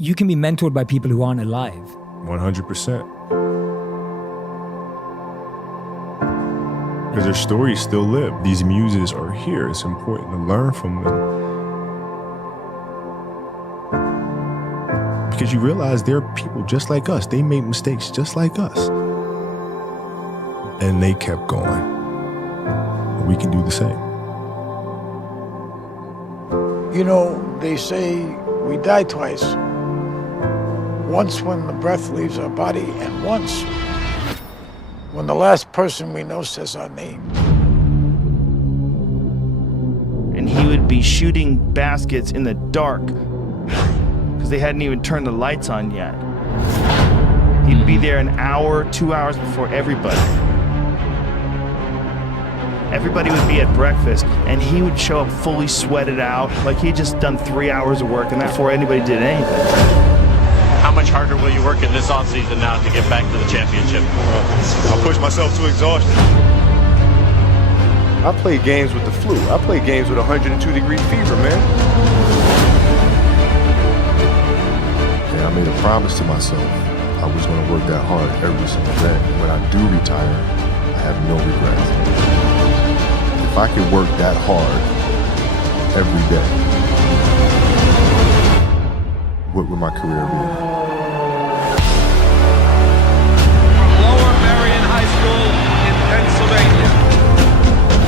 you can be mentored by people who aren't alive. 100%. Because their stories still live. These muses are here. It's important to learn from them. Because you realize they're people just like us. They made mistakes just like us. And they kept going. We can do the same. You know, they say we die twice. Once when the breath leaves our body, and once when the last person we know says our name. And he would be shooting baskets in the dark because they hadn't even turned the lights on yet. He'd be there an hour, 2 hours before everybody. Everybody would be at breakfast, and he would show up fully sweated out, like he'd just done 3 hours of work, and before anybody did anything. How much harder will you work in this offseason now to get back to the championship? I'll push myself to exhaustion. I played games with the flu. I played games with 102-degree fever, man. And I made a promise to myself. I was going to work that hard every single day. When I do retire, I have no regrets. If I could work that hard every day, what would my career be? Lower Marion High School in Pennsylvania.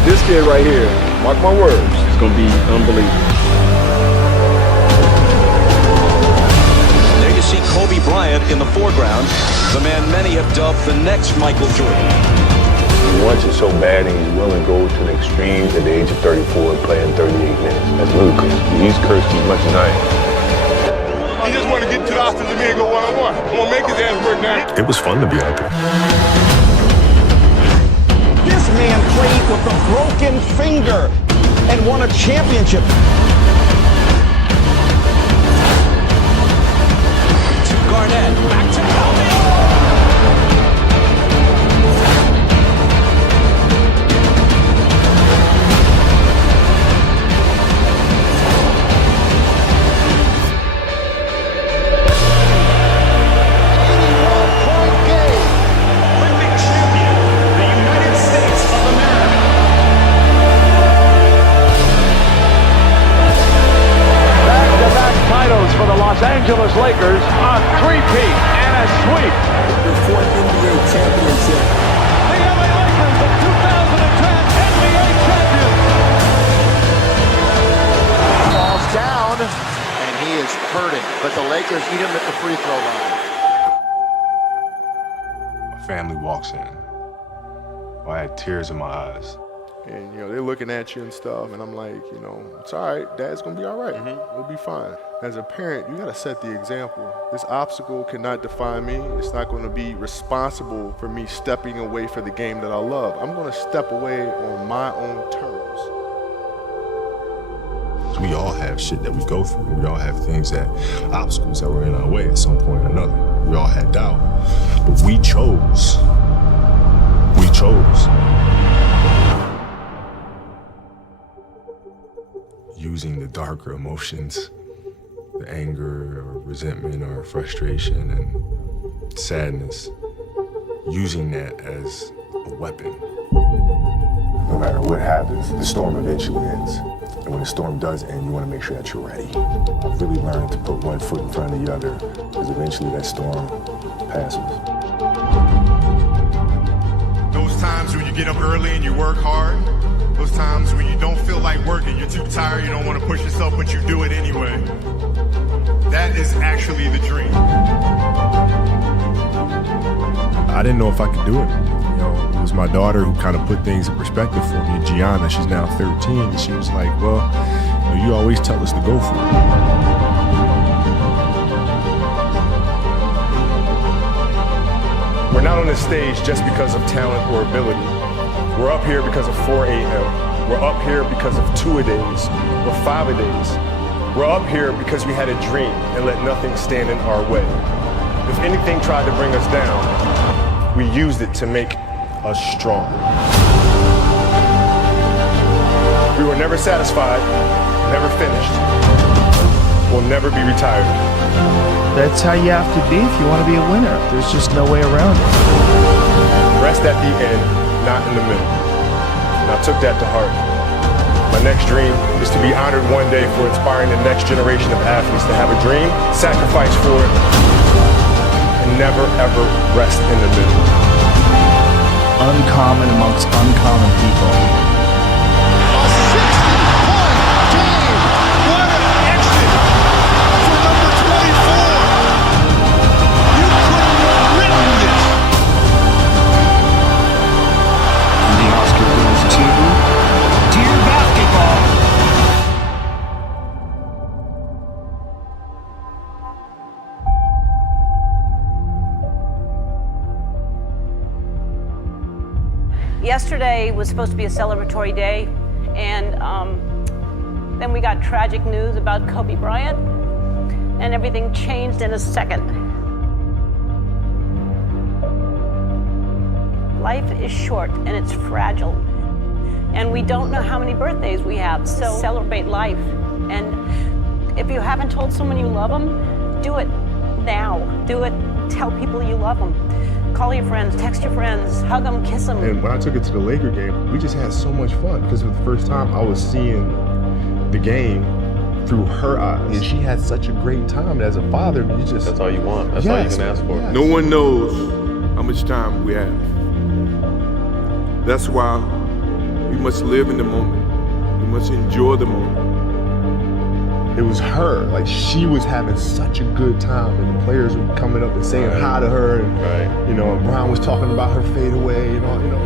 This kid right here, mark my words, is going to be unbelievable. There you see Kobe Bryant in the foreground, the man many have dubbed the next Michael Jordan. He wants it so bad and he's willing to go to the extreme at the age of 34 playing 38 minutes. That's ludicrous. He's cursed as much as I am. He just want to get to the offensive end and go one-on-one. I'm going to make his ass work now. It was fun to be out there. This man played with a broken finger and won a championship. To Garnett, back to Kobe. For the Los Angeles Lakers, a three-peat and a sweep. Their fourth NBA championship. The LA Lakers, the 2010 NBA champions. Falls down, and he is hurting. But the Lakers eat him at the free throw line. My family walks in. I had tears in my eyes. And, they're looking at you and stuff, and I'm like, it's all right. Dad's going to be all right. We'll be fine. As a parent, you got to set the example. This obstacle cannot define me. It's not going to be responsible for me stepping away for the game that I love. I'm going to step away on my own terms. We all have shit that we go through. We all have obstacles that were in our way at some point or another. We all had doubt. But we chose. Using the darker emotions, the anger or resentment or frustration and sadness, using that as a weapon. No matter what happens, the storm eventually ends. And when the storm does end, you want to make sure that you're ready. I've really learned to put one foot in front of the other, because eventually that storm passes. Those times when you get up early and you work hard, those times when you don't feel like working, you're too tired, you don't want to push yourself, but you do it anyway. That is actually the dream. I didn't know if I could do it. It was my daughter who kind of put things in perspective for me. Gianna, she's now 13, and she was like, well, you always tell us to go for it. We're not on this stage just because of talent or ability. We're up here because of 4 a.m. We're up here because of 2-a-days or 5-a-days. We're up here because we had a dream and let nothing stand in our way. If anything tried to bring us down, we used it to make us stronger. We were never satisfied, never finished. will never be retired. That's how you have to be if you want to be a winner. There's just no way around it. Rest at the end, not in the middle. And I took that to heart. My next dream is to be honored one day for inspiring the next generation of athletes to have a dream, sacrifice for it, and never ever rest in the middle. Uncommon amongst uncommon people. A 60-point game. What an exit for number 24. You couldn't have written this. And the Oscar goes to Dear Basketball. Yesterday was supposed to be a celebratory day, and then we got tragic news about Kobe Bryant, and everything changed in a second. Life is short and it's fragile, and we don't know how many birthdays we have, so celebrate life. And if you haven't told someone you love them, do it now. Do it. Tell people you love them. Call your friends, text your friends, hug them, kiss them. And when I took it to the Laker game, we just had so much fun because for the first time I was seeing the game through her eyes. And she had such a great time. As a father, you just... That's all you want. That's all you can ask for. Yes. No one knows how much time we have. That's why we must live in the moment. We must enjoy the moment. It was her. Like, she was having such a good time, and the players were coming up and saying hi to her, and you know, and Brian was talking about her fadeaway and all. You know,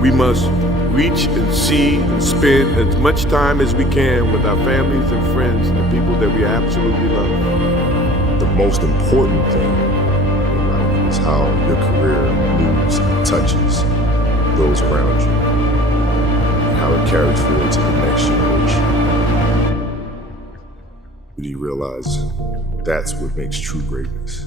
We must reach and see and spend as much time as we can with our families and friends and the people that we absolutely love. the most important thing in life is how your career moves and touches those around you, and how it carries forward to the next generation. Do you realize that's what makes true greatness?